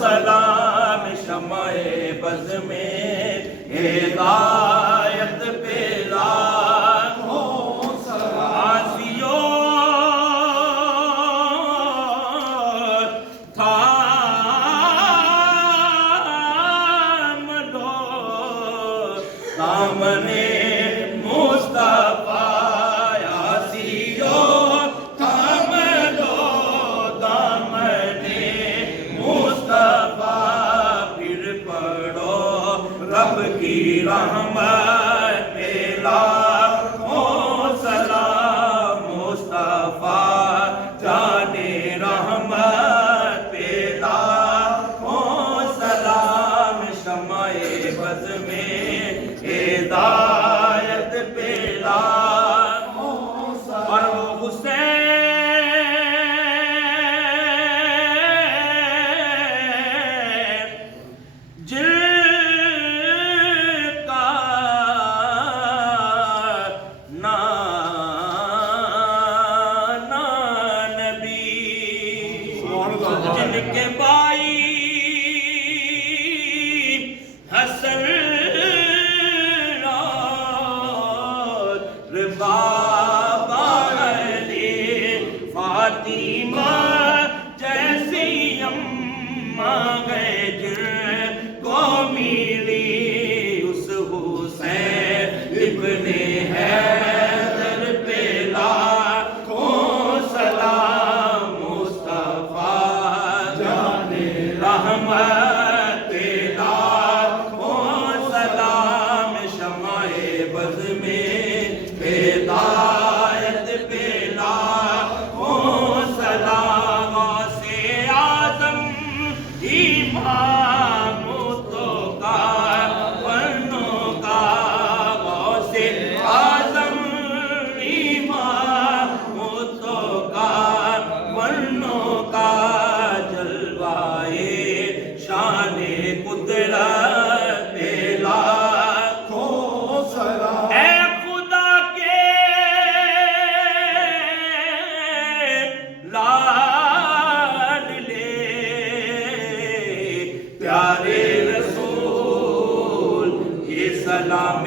سلام شمع بز میں ہدایت پہ لاکھوں سلام تھام لو دامنے مصطفیٰ آسیو تھام لو دامنے مصطفیٰ پھر پڑھو رب کی رحمت پہ لاکھوں سلام مصطفیٰ جانے رحمت پہ لاکھوں سلام شمع بز میں ہدایت پہ لاکھوں سلام اور وہ حسین جن کا نانا نبی جن کے بھائی حسن اور بابا علی فاطمہ جیسی اماں گئے جن کو ملی اس حسین ابن حیدر پہ لاکھوں سلام مصطفیٰ جانے رحمت پہ لاکھوں سلام شمع بز میں ہدایت پہ لاکھوں سلام سے اعظم امام تو کا ورنوں کا سے اعظم امام تو کا ورنوں کا جلوائے شان قدرت پہ لاکھوں سلام اے خدا کے لاڈلے پیارے رسول یہ سلام